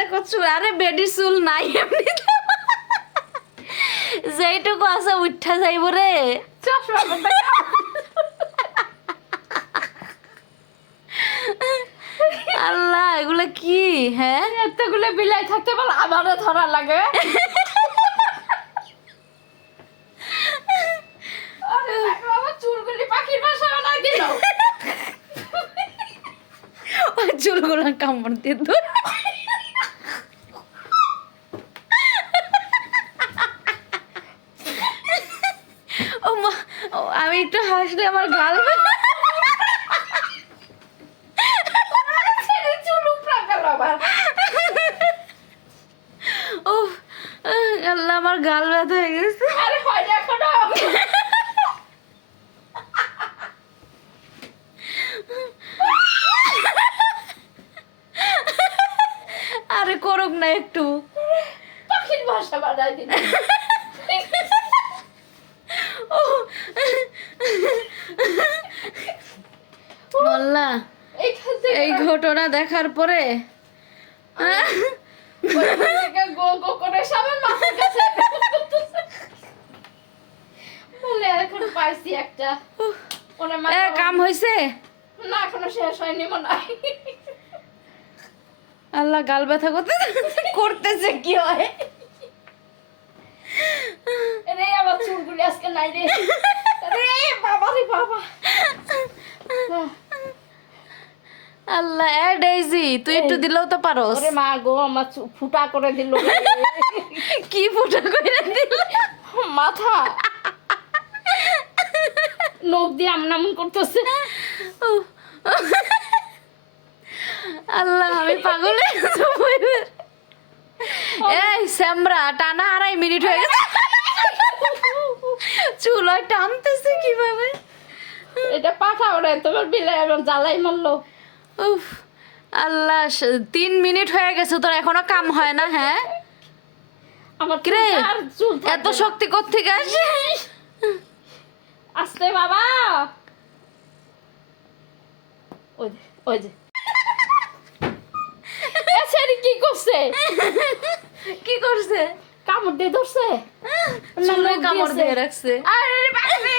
দেখো চুল আরে বেডি চুল নাই এমনিতে যেইটুকু আছে উঠা যাইব রে। আল্লাহ এগুলো কি? হ্যাঁ? এতগুলো বিলাই থাকতে বল আমারও ধরা লাগে। আরে দেখো, চুলগুলি পাখির বাসা বানাই দিল। চুলগুলো কামড় দিয়ে ও মা আমি একটু হাসলে আমার গাল ও আল্লাহ আমার গাল ব্যথা হয়ে গেছে। আরে হয় এখনও। আরে করুক না একটু। পাখির বাসা বানাই দিল এই ঘটনা দেখার পরে কাম হয়েছে না এখনও শেষ হয়নি মনে হয়। আল্লাহ গাল ব্যথা করতে করতেছে কি হয়? রে আমার চুলগুলি আজকে নাই রে বাবা রে বাবা আল্লাহ এ ডেইজি তুই একটু দিলেও তো পারোস। ওরে মা গো আমার ফুটা করে দিল কি ফুটা করে দিল? মাথা। নখ দিয়ে আমন আমন করতেছে। আল্লাহ আমি পাগল। এই স্যামরা টানা আড়াই মিনিট হয়ে গেছে। চুল টানতেছে কীভাবে? এটা পাঠা ওরে তোমার বিলাই এবং জ্বালাই মারলো। উফ আল্লাহ তিন মিনিট হয়ে গেছে তোর এখনও কাম হয় না হ্যাঁ? আমার কিরে এত শক্তি কোথেকে আসে আসতে বাবা। ওই ওই যে। কি করছে? কি করছে? কামড় দিয়ে ধরছে। কামড় দিয়ে রাখছে। আরে বাবারে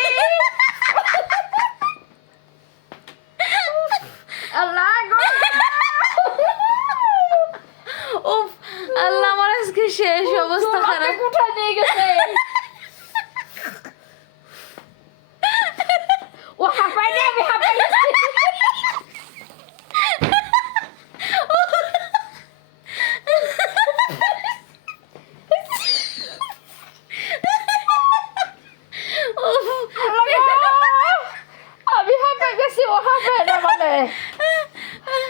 আল্লাহ গো উফ আল্লাহ আমার আজকে শেষ অবস্থা খারাপ। কোথায় নিয়ে গেছে? ও হাঁপাই রে আমি হাঁপাই আমি হাঁপাই গেছি ও হাঁপাই না বলে